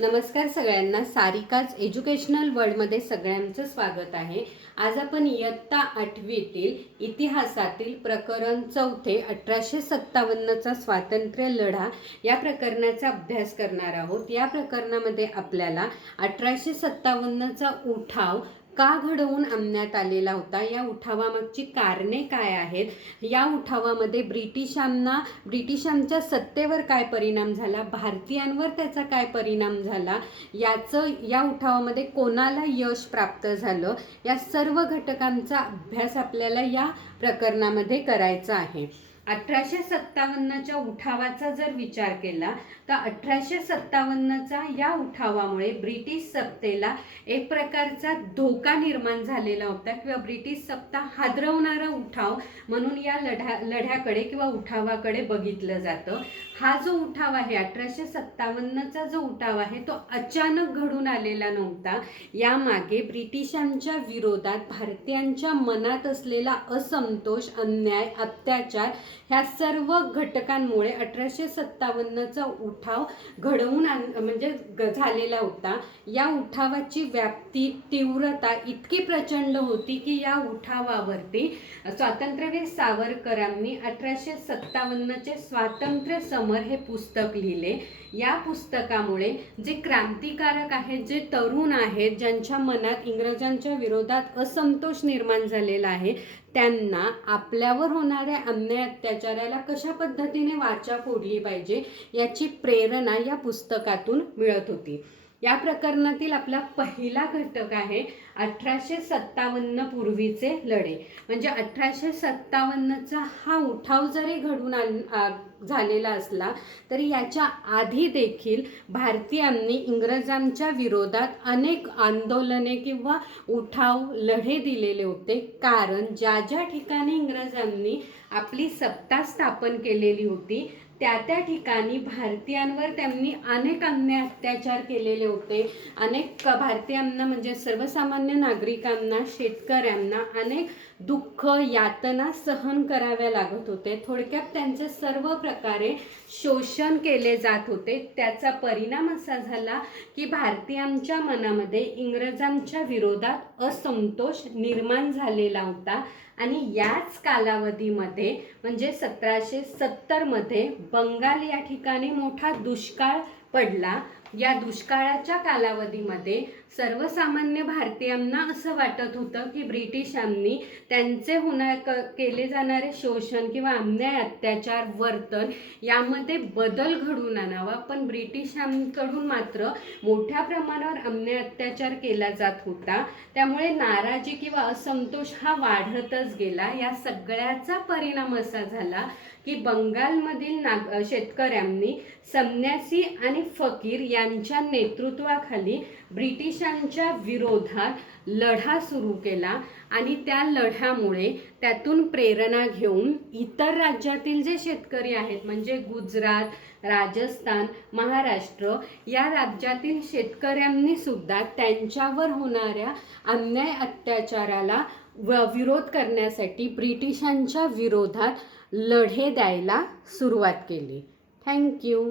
नमस्कार सगळ्यांना, सारिकाच एज्युकेशनल वर्ल्डमध्ये सगळ्यांचं स्वागत आहे। आज आपण इयत्ता 8वीतील इतिहासातील प्रकरण 4 1857चा स्वातंत्र्य लढा या प्रकरणाचा अभ्यास करणार आहोत। या प्रकरणामध्ये आपल्याला 1857चा उठाव का घडवून आणण्यात आलेला होता, या उठावामागची कारणे काय आहेत, या उठावामध्ये ब्रिटिशांच्या सत्तेवर काय परिणाम झाला, भारतीयांवर त्याचा काय परिणाम झाला, या उठावामध्ये कोणाला यश प्राप्त झालं, या सर्व घटकांचा अभ्यास आपल्याला या प्रकरणामध्ये करायचा आहे। 1857च्या उठावाचा जर विचार केला तर 1857चा या उठावामुळे ब्रिटिश सत्तेला एक प्रकारचा धोका निर्माण झालेला होता किंवा ब्रिटिश सत्ता हादरवणारा उठाव म्हणून या लढ्याकडे किंवा उठावाकडे बघितलं जातं। हा जो उठाव आहे 1857चा जो उठाव आहे तो अचानक घडून आलेला नव्हता। यामागे ब्रिटिशांच्या विरोधात भारतीयांच्या मनात असलेला असंतोष, अन्याय, अत्याचार ह्या सर्व घटकांमुळे 1857चा उठाव घडवून झालेला होता। या उठावाची व्याप्ती, तीव्रता इतकी प्रचंड होती की या उठावावरती स्वातंत्र्यवीर सावरकरांनी 1857चे स्वातंत्र्य समर हे पुस्तक लिहिले। या पुस्तकामुळे जे क्रांतिकारक आहेत, जे तरुण आहेत, ज्यांच्या मनात इंग्रजांच्या विरोधात असंतोष निर्माण झालेला आहे, त्यांना आपल्यावर होणाऱ्या अन्याय अत्याचाराला कशा पद्धतीने वाचा फोडली पाहिजे याची प्रेरणा या पुस्तकातून मिळत होती। या प्रकरणातील आपला पहिला घटक आहे 1857 पूर्वीचे लढे। म्हणजे 1857चा हा उठाव जरी घडून झालेला असला तरी याच्या आधी देखील भारतीयांनी इंग्रजांच्या विरोधात अनेक आंदोलने किंवा उठाव, लढे दिलेले होते। कारण ज्या ज्या ठिकाणी इंग्रजांनी आपली सत्ता स्थापन केलेली होती त्या ठिकाणी भारतीयांवर त्यांनी अनेक अन्याय अत्याचार केलेले होते। अनेक भारतीयांना म्हणजे सर्वसामान्य नागरिकांना, शेतकऱ्यांना अनेक दुःख, यातना सहन कराव्या लागत होते। थोडक्यात त्यांचे सर्व प्रकारे शोषण केले जात होते। त्याचा परिणाम असा झाला की भारतीयांच्या मनामध्ये इंग्रजांच्या विरोधात असंतोष निर्माण झालेला होता। आणि याच कालावधीमध्ये म्हणजे 1770 मध्ये बंगाल या ठिकाणी मोठा दुष्काळ पडला। या दुष्काळाच्या कालावधीमध्ये सर्वसामान्य भारतीयांना असं वाटत होतं की ब्रिटिशांनी त्यांचे केले जाणारे शोषण किंवा अन्याय, अत्याचार, वर्तन यामध्ये बदल घडवून आणावा, पण ब्रिटिशांकडून मात्र मोठ्या प्रमाणावर अन्याय अत्याचार केला जात होता। त्यामुळे नाराजी किंवा असंतोष हा वाढतच गेला। या सगळ्याचा परिणाम असा झाला की बंगालमधील शेतकऱ्यांनी संन्यासी आणि फकीर यांच्या नेतृत्वाखाली ब्रिटिशांच्या विरोधात लढा सुरू केला आणि त्या लढ्यामुळे त्यातून प्रेरणा घेऊन इतर राज्यातील जे शेतकरी आहेत म्हणजे गुजरात, राजस्थान, महाराष्ट्र या राज्यातील शेतकऱ्यांनी सुद्धा त्यांच्यावर होणाऱ्या अन्याय अत्याचाराला विरोध करण्यासाठी ब्रिटिशांच्या विरोधात लढे द्यायला सुरुवात केली। थँक्यू।